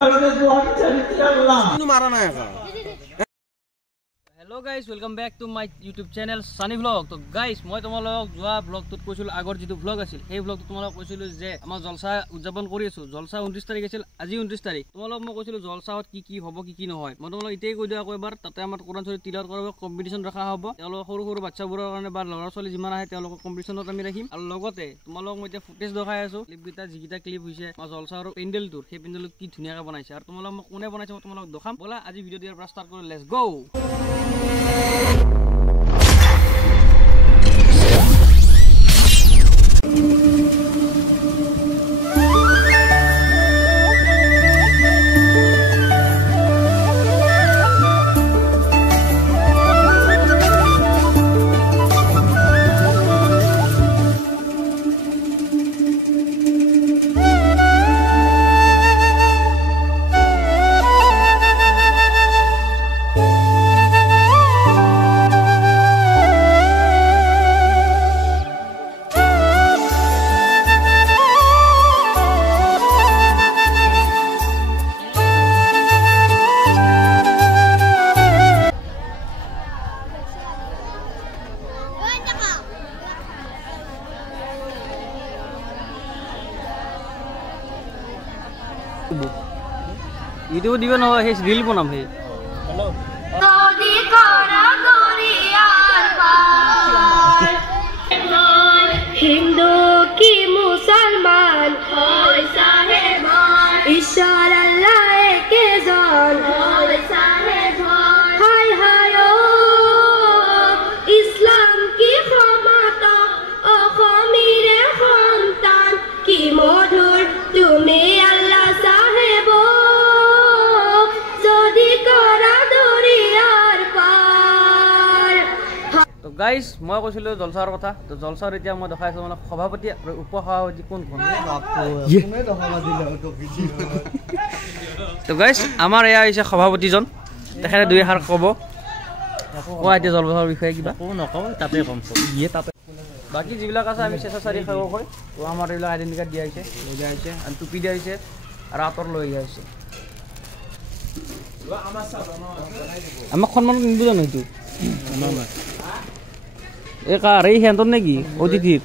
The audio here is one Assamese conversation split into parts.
Hello guys, welcome back to my YouTube channel Sunny Vlog. So guys, মই তোমালোকক যোৱা ব্লগটোত কৈছিল আগৰ যেটো ব্লগ আছিল সেই ব্লগটো তোমালোকক কৈছিল যে আমাৰ জলসা উদযাপন কৰি আছো। জলসা 29 তাৰিখ আছিল, আজি 29 তাৰিখ। তোমালোকক মই কৈছিল জলসাত কি হ'ব কি নহয়। মই তোমালোকক ইতেই কৈ দিও এবাৰ তাতে আমাৰ কোৰান শৰীফ তিলাওয়াত কৰাব কম্পিটিশন ৰাখা হ'ব। তেওঁলোক সৰু বাচ্চাবোৰৰ কাৰণে বা ল'ৰা ছোৱালী যিমান আহে তেওঁলোকক কম্পিটিশনত আমি ৰাখিম। আৰু লগতে তোমালোকক মই এতিয়া ফুটেজ দেখাই আছো। ক্লিপকিটা যিকিটা ক্লিপ হৈছে আমাৰ জলসাৰ পেন্ডেলটোৰ সেই পেন্ডেলটো কি ধুনীয়াকৈ বনাইছে আৰু তোমালোকক মই কোনে বনাইছে মই তোমালোকক দেখাম। বলা আজি ভিডিঅ' দিয়াৰ পৰা ষ্টাৰ্ট কৰো। Let's go. ইউটিউব দিবে না সেই রিল বনাম সেই হ্যালো নদী করা দরিয়ার পার হিন্দু কি মুসলমান হয় সাহেবান ঈশ্বর আল্লাহ একে জন হয় সাহেবান হায় হায় ও ইসলাম কি ক্ষমতা অখমিরে সন্তান কি মধুর তুমি আল্লাহ সাহেব গাইস মই কৈছিলো জলসাৰ কথা তো জলসাৰ এতিয়া মই দেখাইছো মানে সভাপতি আৰু উপসভাপতি কোন কোন তো গাইস আমাৰ এয়া হৈছে সভাপতিজন তেখেতে দুই এষাৰ ক'ব কোৱা এতিয়া জলসাৰ বিষয়ে কিবা নকওঁ তাতে কম তাতে বাকি যিবিলাক আছে আমি স্বেচ্ছাচাৰী সেৱক হয় তো আমাৰ এইবিলাক আইডেন্টি কাৰ্ড দিয়া হৈছে লৈ দিয়া হৈছে আৰু টুপি দিয়া হৈছে আৰু আঁতৰ লৈ দিয়া হৈছে আমাক সন্মান নিদিব জানো এইটো এই কাৰ এই সিহঁতৰ নেকি অতিথিৰ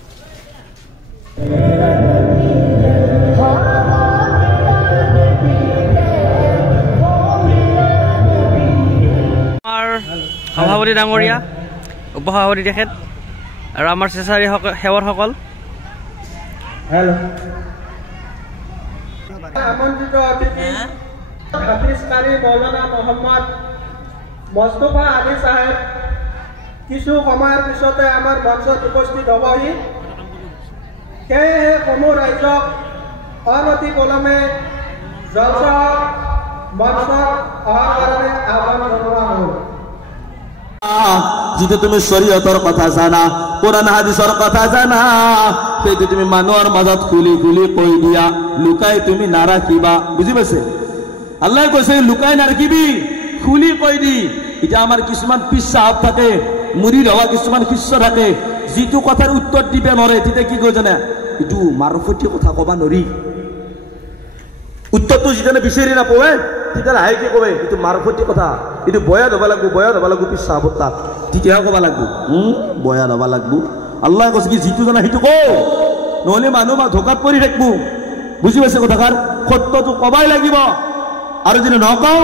আমাৰ সভাপতি ডাঙৰীয়া উপসভাপতি তেখেত আৰু আমাৰ স্বেচ্ছাচাৰী সেৱকসকল আমন্ত্রিত অতিথি হাফিজ কারি মৌলানা মোহাম্মদ মোস্তফা আলী সাহেব কিছু সময়ের পিছতে আমার মঞ্চত উপস্থিত হবহি সেয়েহে সমূহ ৰাইজক অনতি পলমে জলসা মঞ্চত অহাৰ কাৰণে আহ্বান জনোৱা হ'ল। যদি তুমি শৰীয়তৰ কথা জানা কোৰআন হাদিসৰ কথা জানা সেইটো তুমি মানুহৰ মাজত খুলি কৈ দিয়া লুকাই তুমি নাৰাখিবা বুজি পাইছে আল্লাহ কৈছে লুকাই নাৰাখিবি খুলি কৈ দি এটা আমাৰ কিছুমান পিছাব থাকে মুৰিদ হোৱা কিছুমান শিষ্য থাকে যিটো কথাৰ উত্তৰ দিবে নৰে তেতিয়া কি কয় জানে এইটো মাৰফতি কথা কবা নৰি উত্তৰটো যেনে বিচাৰি নাপাৱে তেতিয়া আহে কি কবে এইটো মাৰফতি কথা এইটো বয়াত হ'ব লাগব পিছাবত তাত তেতিয়াহে ক'ব লাগব বয়াত হ'ব লাগব আল্লাহ কৈছে কি যিটো জানা সেইটো কওঁ নহ'লে মানুহ ধোকাত পৰি থাকিব বুজি পাইছে কথাষাৰ সত্যটো ক'বাই লাগিব আৰু যদি নকওঁ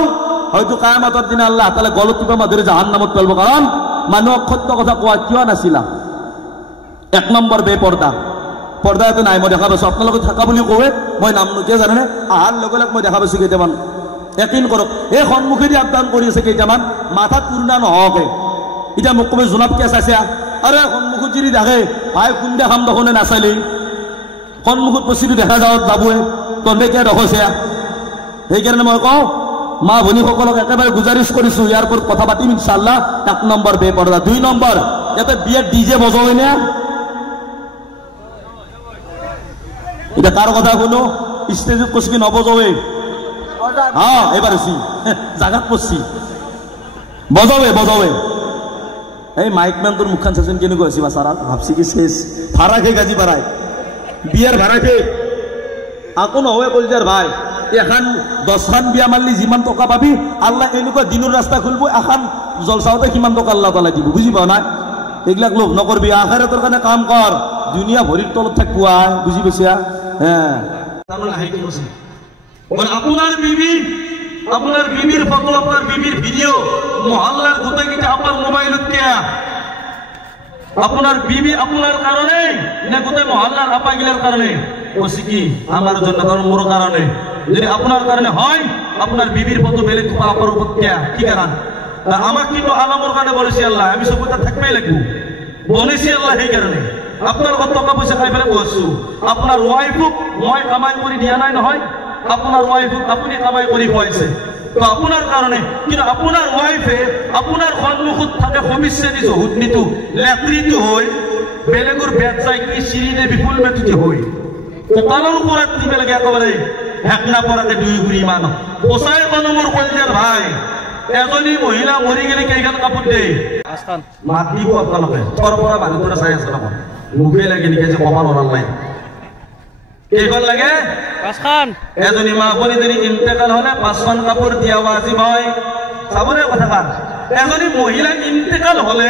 হয়তো কিয়ামতৰ দিনা আল্লাহ তাআলা গলত টিপা মাধুৰী জাহান্নামত পেলাব কাৰণ মানুহক সত্য কথা কোৱা কিয় নাছিলা এক নম্বৰ বেপৰ্দা পৰ্দাটো নাই মই দেখা পাইছোঁ আপোনালোকে থাকা বুলি কয় মই নাম কিয় জানেনে আহাৰ লগে লগে মই দেখা পাইছোঁ কেইটামান একিন কৰক এই সন্মুখেদি আপডাউন কৰি আছে কেইটামান মাথাত পুৰণা নহওকে এতিয়া মোক ক'ব জোনাব কেছ আছে আৰে সন্মুখত যদি দেখে ভাই কোন দেখাম দেখোনে নাচালি সন্মুখত বস্তুটো দেখা যাওঁত যাবই তহঁতে কিয় দেখছে সেইকাৰণে মই কওঁ মা ভনীসকলক একেবাৰে গুজাৰিছ কৰিছোঁ ইয়াৰ ওপৰত কথা পাতিম ইনশাআল্লাহ। এক নম্বৰ বেপৰ্দা দুই নম্বৰ ইয়াতে বিয়েত ডিজে বজাই নে এটা কাৰ কথা শুনো ষ্টেজত কৈছো কি নবজাৱে এবাৰ হৈছি জাগাত পৰছি বজাৱে এই মাইকম্যান তোৰ মুখখান চাচোন কেনেকুৱা হৈছে বাচাৰা ভাবছি কি শেষ ভাড়া খেয়ে গাজি বাড়ায় বিয়ার ভাড়া খেয়ে আকো নহয় কলজার ভাই এখন 10খান বিয়া মারলি যিমান টকা পাবি আল্লাহ এনেকুৱা দিনৰ ৰাস্তা খুলব এখন জলসাওতে কিমান টকা আল্লাহ তাআলা দিব বুজি পাও না এগলাক লোভ নকৰবি আখিৰাতৰ কাৰণে কাম কৰ দুনিয়া ভৰিৰ তলত থাকবো বুজি পাইছা হ্যাঁ তাহলে হাই কি বসে বল আপনার বিবির ফটো আপনার বিবির ভিডিও মহল্লার গোটা কিটা আপনার মোবাইলত কিয়া আপনার বিবি আপনার কারণে না গোটা মহল্লার আপাগিলার কারণে বসে কি আমার জন্য কারণ মোর কারণে যদি আপনার কারণে হয় আপনার বিবির ফটো বেলে তো আপনার উপর কিয়া কি কারণ আমার কিন্তু আলামর কারণে বলেছি আল্লাহ আমি সব কথা থাকবেই লাগবো বলেছি আল্লাহ এই কারণে আপনার কত টাকা পয়সা খাই ফেলে বসু আপনার ওয়াইফক মই কামাই করে দিয়া নাই নহয় আপনার ওয়াইফক আপনি কামাই করে খুৱাইছে তো আপনাৰ কাৰণে কিন্তু আপনাৰ ওয়াইফে আপনাৰ সন্মুখত থাকে সমস্যাদি জহুদনিটো লেট্ৰিনটো হৈ বেলেগৰ বেদ যায় কি চিৰিনে বিপুল মেটুটি হৈ কপালৰ ওপৰত দিব লাগে একেবাৰে হেকনা পৰাতে দুই গুৰি ইমান পচাই কনমৰ কলজাৰ ভাই এজনী মহিলা মৰি গেলে কেইখন কাপোৰ দে আস্থান মাত দিব আপোনালোকে তৰ পৰা মানুহটোৰে চাই আছে নহয় মুখে লাগে নেকি যে কপাল ওলাল নাই কেইখন লাগে পাঁচখন এজনী মা বলি যদি ইন্তেকাল হলে 5খন কাপোৰ দিয়া ওয়াজিব হয় চাবৰে কথা কান এজনী মহিলা ইন্তেকাল হলে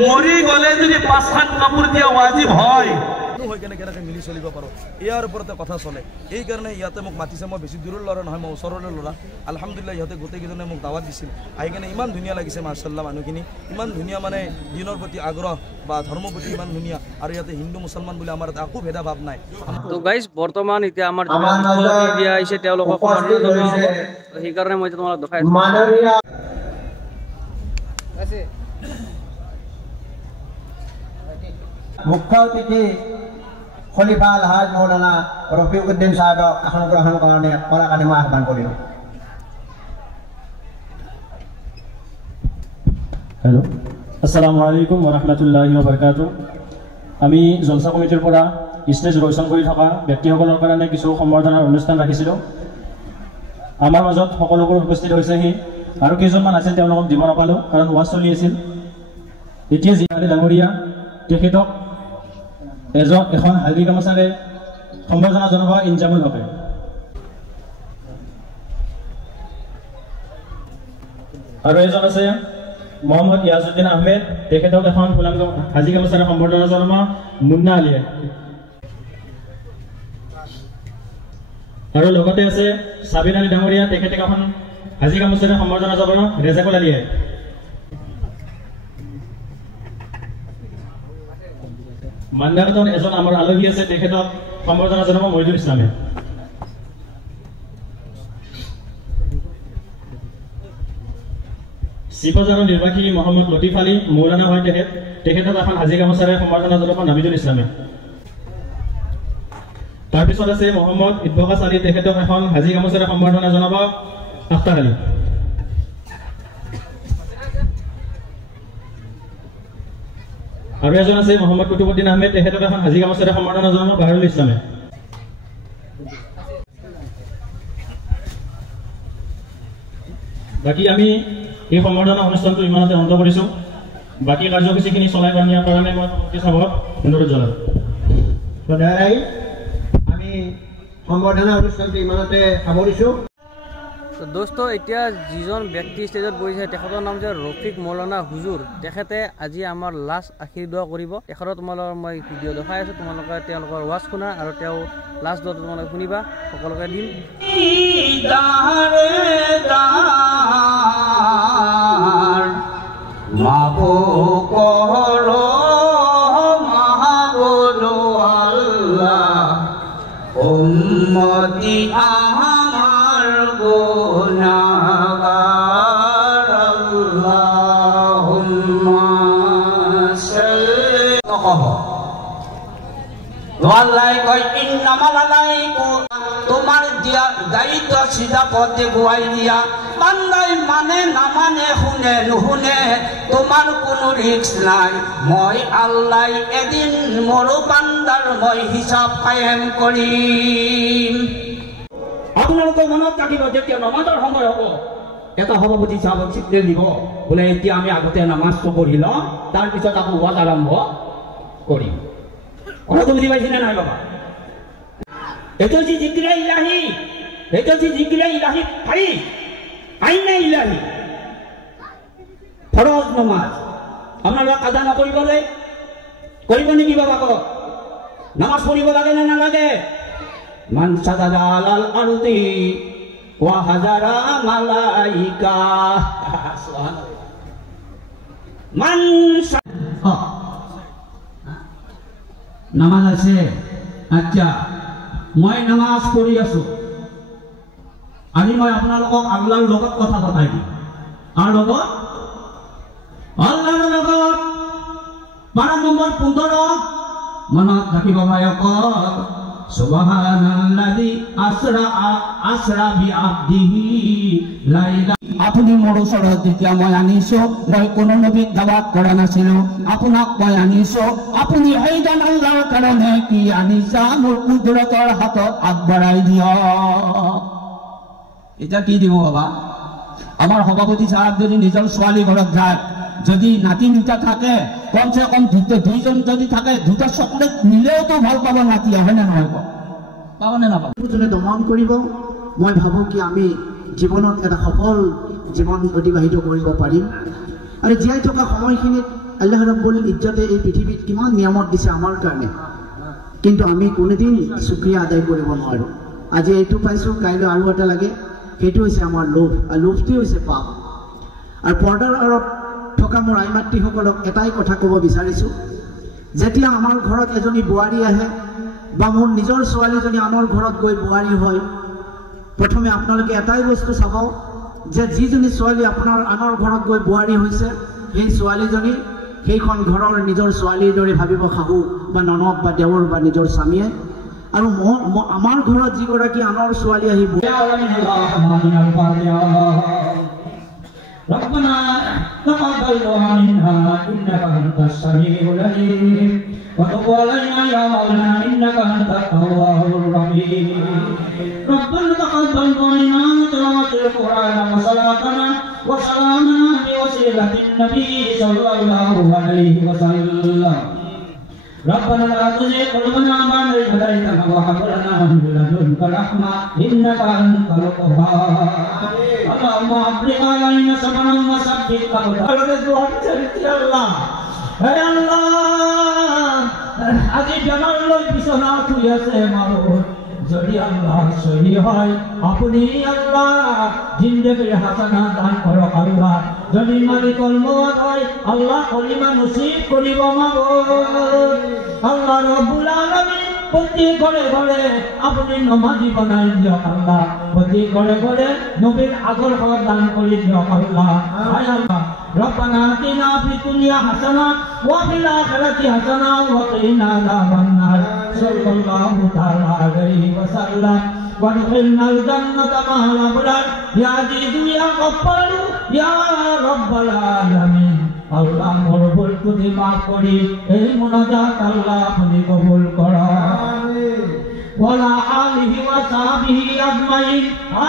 মৰি গলে যদি 5খন কাপোৰ দিয়া ওয়াজিব হয় হৈ কেনে কেনেকৈ মিলি চলিব পাৰোঁ ইয়াৰ ওপৰতে কথা চলে এইকাৰণে ইয়াতে মোক মাতিছে মই বেছি দূৰৰ ল'ৰা নহয় মই ওচৰৰে ল'ৰা আলহামদুলিল্লাহ ইহঁতে গোটেইকেইজনে মোক দাৱাত দিছিল আহি কেনে ইমান ধুনীয়া লাগিছে মাৰ্চাল্লাহ মানুহখিনি ইমান ধুনীয়া মানে দিনৰ প্ৰতি আগ্ৰহ বা ধৰ্মৰ প্ৰতি ইমান ধুনীয়া আৰু ইয়াতে হিন্দু মুছলমান বুলি আমাৰ একো ভেদাভাৱ নাই তো গাইজ বৰ্তমান এতিয়া আমাৰ বিয়া আহিছে তেওঁলোকক সেইকাৰণে মই তোমালোক দেখাই আছো মুখ্য অতিথি খলিফা আলহাজ মৌলানা ৰফিকুদ্দিন সাহেবক আসন গ্ৰহণ কৰাৰ কাৰণে মই আহ্বান কৰিলোঁ হেল্ল' আসসালামু আলাইকুম ওৰহমাতুল্লাহি ওবৰকাতুহ আমি জলসা কমিটিৰ পৰা ষ্টেজ ৰচন কৰি থকা ব্যক্তিসকলৰ কাৰণে কিছু সম্বৰ্ধনাৰ অনুষ্ঠান ৰাখিছিলোঁ আমাৰ মাজত সকলোবোৰ উপস্থিত হৈছেহি আৰু কেইজনমান আছিল তেওঁলোকক দিব নাপালোঁ কাৰণ ওৱাজ চলি আছিল এতিয়া জিয়ালি ডাঙৰীয়া তেখেতক এখন হালধি গামোচাৰে সম্বৰ্ধনা জনাব ইনজামুল হকে আৰু এজন আছে মোহাম্মদ ইয়াজউদ্দিন আহমেদ তেখেতক এখন ফুলাম হাজি গামোচাৰে সম্বৰ্ধনা জনাব মুন্না আলিয়ে আৰু লগতে আছে সাবিন আলী ডাঙৰীয়া তেখেতক এখন হাজি গামোচাৰে সম্বৰ্ধনা জনাব ৰেজাকুল আলিয়ে মান্দাৰতৰ এজন আমাৰ আলহী আছে তেখেতক সম্বৰ্ধনা জনাব মহিদুল ইছলামে শিৱজাৰৰ নিৰ্বাহী মোহাম্মদ লতিফ আলী মৌলানা হয় তেখেতক এখন হাজি গামোচাৰে সম্বৰ্ধনা জনাব নাবিজুল ইছলামে তাৰপিছত আছে মোহাম্মদ ইদবকাছ আলী তেখেতক এখন হাজি গামোচাৰে সম্বৰ্ধনা জনাব আখতাৰ আলী আৰু এজন আছে মোহাম্মদ কুতুবুদ্দিন আহমেদ তেখেতক এখন হাজি গামোচাৰে সম্বৰ্ধনা জনাব বাহাৰুল ইছলামে বাকী আমি এই সম্বৰ্ধনা অনুষ্ঠানটো ইমানতে অন্ত কৰিছোঁ বাকী কাৰ্যসূচীখিনি চলাই নিয়াৰ কাৰণে মই সভাপতি চাবক অনুৰোধ জনালোঁ সদায় আমি সম্বৰ্ধনা অনুষ্ঠানটো ইমানতে সামৰিছোঁ তো দোস্ত এতিয়া যিজন ব্যক্তি ষ্টেজত বহিছে তেখেতৰ নাম হৈছে ৰফিক মৌলানা হুজুৰ তেখেতে আজি আমাৰ লাষ্ট আশীৰ দোৱা কৰিব তেখেতৰ তোমালোকৰ মই ভিডিঅ' দেখাই আছোঁ তোমালোকে তেওঁলোকৰ ওৱাজ শুনা আৰু তেওঁ লাষ্ট দোৱাটো তোমালোকে শুনিবা সকলোকে দিম তোমার দায়িত্ব সিধা পথে গুয়াই দিয়া বান্দাই মানে না মানে শুনে নুশুনে তোমার কোনো রিস্ক নাই মই আল্লাহ এদিন মোর বান্দার মই হিসাব কায়েম কৰিম আপোনালোকে মনত ৰাখিব যেতিয়া নমাজৰ সময় হ'ব এটা সভাপতি চাহাবক চিঠি দিব বোলে এতিয়া আমি আগতে নামাজটো পঢ়ি লওঁ তাৰপিছত আকৌ ওৱাজ আৰম্ভ কৰিম কথাটো বুজি পাইছেনে নাই বাবা এইটো যি জিকিৰে ইলাহি এটা যে জিকিৰে ইলাহি ফাৰি আইনে ইলাহি ফৰজ নামাজ আপনাৰা কাজা নকৰিবলে কৰিব নেকি বাবা কওক নামাজ পঢ়িব লাগে না নালাগে মান সাদাদা আলাল আরদি ওয়া হাজারা মালাইকা সুবহানাল্লাহ মান নামাজ আছে আচ্ছা মই নামাজ পঢ়ি আছো আজি মই আপোনালোকক আল্লাহৰ লগত কথা পতাই দিম আৰু লগত আল্লাহৰ লগত পাৰা নম্বৰ 15 মনত ৰাখিব ভাইসকল সুবহানাল্লাযী আসৰা বিআবদিহি লাইলা আপুনি মোৰ ওচৰত যেতিয়া মই আনিছো মই কোনো নবীক দাৱাত কৰা নাছিলো আপোনাক মই আনিছো আপুনি সেইজন আল্লাহৰ কাৰণে কি আনিছা মোৰ কুদৰতৰ হাতত আগবঢ়াই দিয়ক এটা কি দিব বাবা আমাৰ সভাপতি সাহেব যদি নিজৰ ছোৱালী ঘৰত যায় যদি নাতি দুটা থাকে কমসে কম দুইজন যদি থাকে দুটা চকলেট নিলেও তো ভাল পাব নাতি হয় না নহয় পাবনে নাপাব দমন কৰিব মই ভাবো কি আমি জীৱনত এটা সফল জীৱন অতিবাহিত কৰিব পাৰিম আৰু জীয়াই থকা সময়খিনিত আল্লাহ ৰাব্বুল ইজ্জতে এই পৃথিৱীত কিমান নিয়ামত দিছে আমাৰ কাৰণে কিন্তু আমি কোনোদিন শুকৰিয়া আদায় কৰিব নোৱাৰো আজি এইটো পাইছো কাইলৈ আৰু এটা লাগে সেইটো হৈছে আমাৰ লোভ আৰু লোভটো হৈছে পাপ আৰু পৰ্দাৰ আঁৰত থকা মোৰ আই মাতৃসকলক এটাই কথা ক'ব বিচাৰিছোঁ যেতিয়া আমাৰ ঘৰত এজনী বোৱাৰী আহে বা মোৰ নিজৰ ছোৱালীজনী আনৰ ঘৰত গৈ বোৱাৰী হয় প্ৰথমে আপোনালোকে এটাই বস্তু চাব যে যিজনী ছোৱালী আপোনাৰ আনৰ ঘৰত গৈ বোৱাৰী হৈছে সেই ছোৱালীজনী সেইখন ঘৰৰ নিজৰ ছোৱালীৰ দৰে ভাবিব শাহু বা ননদ বা দেৱৰ বা নিজৰ স্বামীয়ে আৰু আমাৰ ঘৰত যিগৰাকী আনৰ ছোৱালী আহিব ربنا تقبل منا انك انت السميع العليم وتب علينا يا مولانا انك انت التواب الرحيم ربنا تقبل منا تلاوة القرآن وصلاتنا وسلامنا بوسيلة النبي صلى الله عليه وسلم ربنا لا تزغ قلوبنا بعد إذ هديتنا وهب لنا من لدنك رحمة إنك أنت الوهاب اللهم أفرغ علينا صبرا وثبت أقدامنا الله হে আল্লাহ আজি বেমাৰ লৈ বিছনাত শুই আছে মানুহ যদি আল্লাহ সহি হয় আপুনি আল্লাহ জিন্দেগীৰ হাসানা দান কৰক আল্লাহ যদি মালিকল মওত হয় আল্লাহ কলিমা নসিব কৰিব মাগোন আল্লাহ রব্বুল আলামিন প্রতি ঘরে ঘরে আপনি নমাজি বানাই দিয়ক আল্লাহ প্রতি ঘরে ঘরে নবীর আদর্শ দান করে দিয়ক আল্লাহ আয় আল্লাহ ربنا آتنا في الدنيا حسنة وفي الآخرة حسنة وقنا عذاب النار صلى الله تعالى عليه وسلم وادخلنا الجنة مع الأبرار يا عزيز يا غفار يا رب العالمين আল্লাহ মোর ভুল ত্রুটি মাফ করি এই মুনাজাত আল্লাহ আপনি কবুল করুন আমিন ওয়ালা আলিহি ওয়া সাহবিহি আজমাইন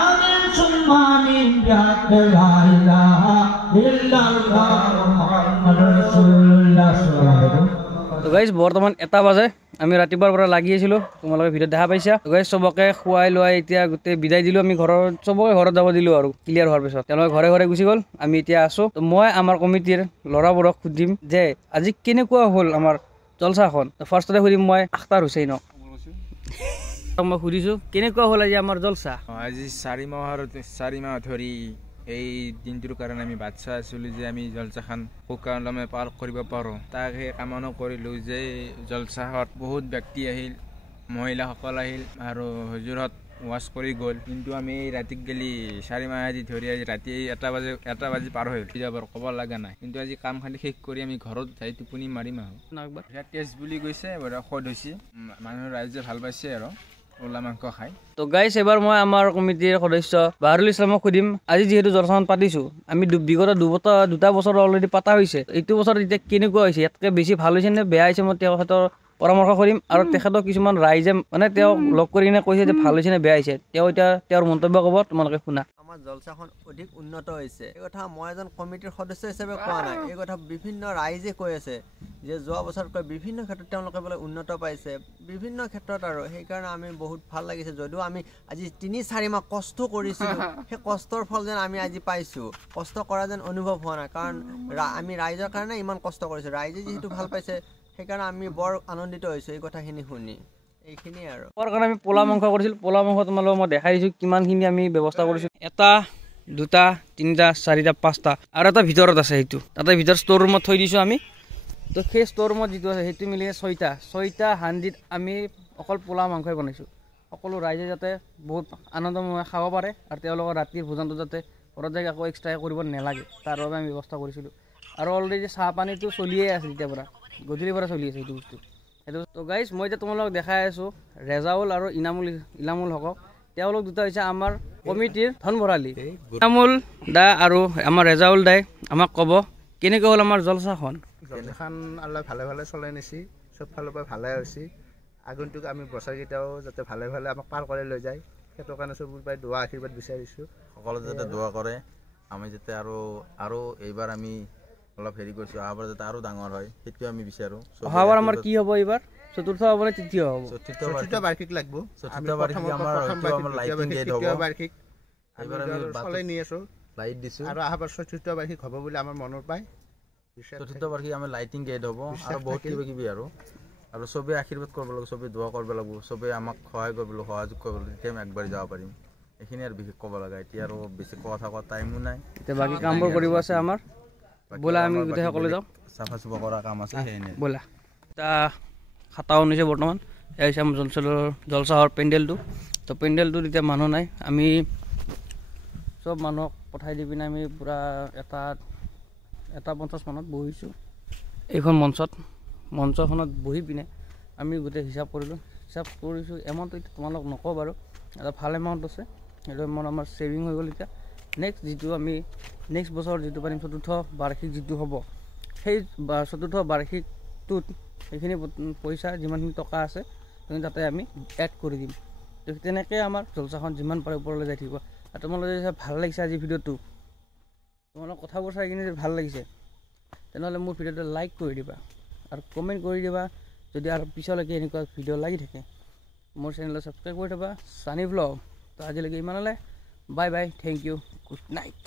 আমিন সুম্মা আমিন বিহাক্কি লা ইলাহা ইল্লাল্লাহ মুহাম্মাদুর রাসূলুল্লাহ সাল্লাল্লাহু আলাইহি ওয়াসাল্লাম তো গাইজ বৰ্তমান 1 বাজে আমি ৰাতিপুৱাৰ পৰা লাগি আছিলো তোমালোকে ভিডিঅ' দেখা পাইছা তো গাইজ সবকে খুৱাই লোৱাই এতিয়া গোটেই বিদায় দিলো আমি ঘৰৰ সবকে ঘৰত যাব দিলো আৰু ক্লিয়াৰ হোৱাৰ পিছত তেওঁলোকে ঘৰে ঘৰে গুচি গ'ল আমি এতিয়া আছো তো মই আমাৰ কমিটিৰ ল'ৰাবোৰক সুধিম যে আজি কেনেকুৱা হ'ল আমাৰ জলসাখন তো ফাৰ্ষ্টতে সুধিম মই আখতাৰ হুছেইনক মই সুধিছো কেনেকুৱা হ'ল আজি আমাৰ জলসা আজি 4 মাহ ধৰি এই দিনটোৰ কাৰণে আমি বাচ্চা আছিলো যে আমি জলসাখন সুকালমে পাৰ কৰিব পাৰো তাকে কামনা কৰিলো যে জলসাহত বহুত ব্যক্তি আহিল মহিলাসকল আহিল আৰু হুজুৰত ওয়াজ কৰি গ'ল কিন্তু আমি ৰাতিক গেলি 4 মাহ ধৰি আজি ৰাতি 1 বাজি পাৰ হৈ যাবৰ ক'ব লগা নাই কিন্তু আজি কামখানি শেষ কৰি আমি ঘৰত যাই টোপনি মাৰিম আৰু একবাৰ টেষ্ট বুলি কৈছে বড় খদ হৈছে মানুহ ৰাইজে ভাল পাইছে আৰু ওলা মাংস খাই তো গাইছ এবাৰ মই আমাৰ কমিটিৰ সদস্য বাহাৰুল ইছলামক সুধিম আজি যেহেতু জলসাখন পাতিছো আমি বিগত দুটা বছৰ অলৰেডি পাতা হৈছে এইটো বছৰত এতিয়া কেনেকুৱা হৈছে ইয়াতকৈ বেছি ভাল হৈছে নে বেয়া হৈছে মই তেওঁৰ পৰামৰ্শ কৰিম আৰু তেখেতক কিছুমান ৰাইজে মানে তেওঁ লগ কৰি কিনে কৈছে যে ভাল হৈছে নে বেয়া হৈছে তেওঁ এতিয়া তেওঁৰ মন্তব্য ক'ব তোমালোকে শুনা আমাৰ জলসাখন অধিক উন্নত হৈছে এই কথা মই এজন কমিটিৰ সদস্য হিচাপে কোৱা নাই এই কথা বিভিন্ন ৰাইজে কৈ আছে যে যোৱা বছৰতকৈ বিভিন্ন ক্ষেত্ৰত তেওঁলোকে বোলে উন্নত পাইছে বিভিন্ন ক্ষেত্ৰত আৰু সেইকাৰণে আমি বহুত ভাল লাগিছে যদিও আমি আজি ৩-৪ মাহ কষ্ট কৰিছিলোঁ সেই কষ্টৰ ফল যেন আমি আজি পাইছোঁ কষ্ট কৰা যেন অনুভৱ হোৱা নাই কাৰণ আমি ৰাইজৰ কাৰণে ইমান কষ্ট কৰিছোঁ ৰাইজে যিহেতু ভাল পাইছে সেইকাৰণে আমি বৰ আনন্দিত হৈছোঁ এই কথাখিনি শুনি এইখিনিয়ে আৰু কাৰণে আমি পোলা মাংস কৰিছিলোঁ পোলা মাংস তোমালোকক মই দেখাই দিছোঁ কিমানখিনি আমি ব্যৱস্থা কৰিছোঁ 1 2 3 4 5টা আৰু এটা ভিতৰত আছে সেইটো তাতে ভিতৰত ষ্ট'ৰ ৰুমত থৈ দিছোঁ আমি তো সেই ষ্ট'ৰ ৰুমত যিটো আছে সেইটো মিলি 6টা হাণ্ডিত আমি অকল পোলা মাংসই বনাইছোঁ সকলো ৰাইজে যাতে বহুত আনন্দময় খাব পাৰে আৰু তেওঁলোকৰ ৰাতিৰ ভোজনটো যাতে ঘৰত যায় আকৌ এক্সট্ৰা কৰিব নালাগে তাৰ বাবে আমি ব্যৱস্থা কৰিছিলোঁ আৰু অলৰেডি চাহ পানীটো চলিয়ে আছে তেতিয়াৰ পৰা গধূলিৰ পৰা চলি আছে এইটো বস্তু সেইটো তো গাইজ মই এতিয়া তোমালোকক দেখাই আছোঁ ৰেজাউল আৰু ইনামুল হকক তেওঁলোক দুটা হৈছে আমাৰ কমিটিৰ ধন ভৰালি ইনামুল দা আৰু আমাৰ ৰেজাউল দাই আমাক ক'ব কেনেকৈ হ'ল আমাৰ জলসাখন জলসাখন আল্লাহ ভালে ভালে চলাই নিছি চব ফালৰ পৰা ভালে হৈছে আগন্তুক আমি বছৰকেইটাও যাতে ভালে ভালে আমাক পাৰ কৰি লৈ যায় সেইটো কাৰণে চবৰ পৰাই দোৱা আশীৰ্বাদ বিচাৰিছোঁ সকলোৱে যাতে দোৱা কৰে আমি যাতে আৰু এইবাৰ আমি অলপ হেৰি কৰিছোঁ অহাবাৰ যাতে আৰু ডাঙৰ হয় সেইটো আমি বিচাৰোঁ অহাবাৰ আমাৰ কি হ'ব এইবাৰ চতুৰ্থ হ'ব নে তৃতীয় হ'ব চতুৰ্থ বাৰ্ষিক লাগিব চতুৰ্থ বাৰ্ষিক আমাৰ লাইটিং গেট হ'ব বাৰ্ষিক এইবাৰ আমি চলাই নি আছোঁ লাইট দিছোঁ আৰু অহাবাৰ চতুৰ্থ বাৰ্ষিক হ'ব বুলি আমাৰ মনৰ পায় চতুৰ্থ বাৰ্ষিক আমাৰ লাইটিং গেট হ'ব আৰু বহুত কিবা আৰু চবেই আশীৰ্বাদ কৰিব লাগিব চবেই দোৱা কৰিব লাগিব চবেই আমাক সহায় কৰিব লাগিব সহযোগ কৰিব লাগিব তেতিয়া আমি আগবাঢ়ি যাব পাৰিম এইখিনি আৰু বিশেষ ক'ব লগা এতিয়া আৰু বেছি কথা কোৱা টাইমো নাই এতিয়া বাকী কামবোৰ কৰিব আছে আমাৰ ব'লা আমি গোটেই সকলো যাওঁ চাফা চুফা কৰা কাম আছে সেইখিনি ব'লা এতিয়া 7 হৈছে বৰ্তমান এয়া হৈছে আমাৰ জলসাহৰ পেণ্ডেলটো তো পেণ্ডেলটোত এতিয়া মানুহ নাই আমি চব মানুহক পঠাই দি পিনে আমি পূৰা এটা 50 মানত বহিছোঁ এইখন মঞ্চখনত বহি পিনে আমি গোটেই হিচাপ কৰিছোঁ এমাউণ্টটো এতিয়া তোমালোক নকওঁ বাৰু এটা ভাল এমাউণ্ট আছে সেইটো এমাউণ্ট আমাৰ ছেভিং হৈ গ'ল এতিয়া নেক্সট বছৰ যিটো পাৰিম চতুৰ্থ বাৰ্ষিক যিটো হ'ব সেই চতুৰ্থ বাৰ্ষিকটোত সেইখিনি পইচা যিমানখিনি টকা আছে সেইখিনি তাতে আমি এড কৰি দিম তো তেনেকৈ আমাৰ জলসাখন যিমান পাৰে ওপৰলৈ যাই থাকিব আৰু তোমালোকে যদি ভাল লাগিছে আজি ভিডিঅ'টো তোমালোক কথাবোৰ চাই কিনে ভাল লাগিছে তেনেহ'লে মোৰ ভিডিঅ'টো লাইক কৰি দিবা আৰু কমেণ্ট কৰি দিবা যদি আৰু পিছলৈকে এনেকুৱা ভিডিঅ' লাগি থাকে মোৰ চেনেলটো ছাবস্ক্ৰাইব কৰি থবা সানি ভ্লগ তো আজিলৈকে ইমানলৈ bye bye thank you good night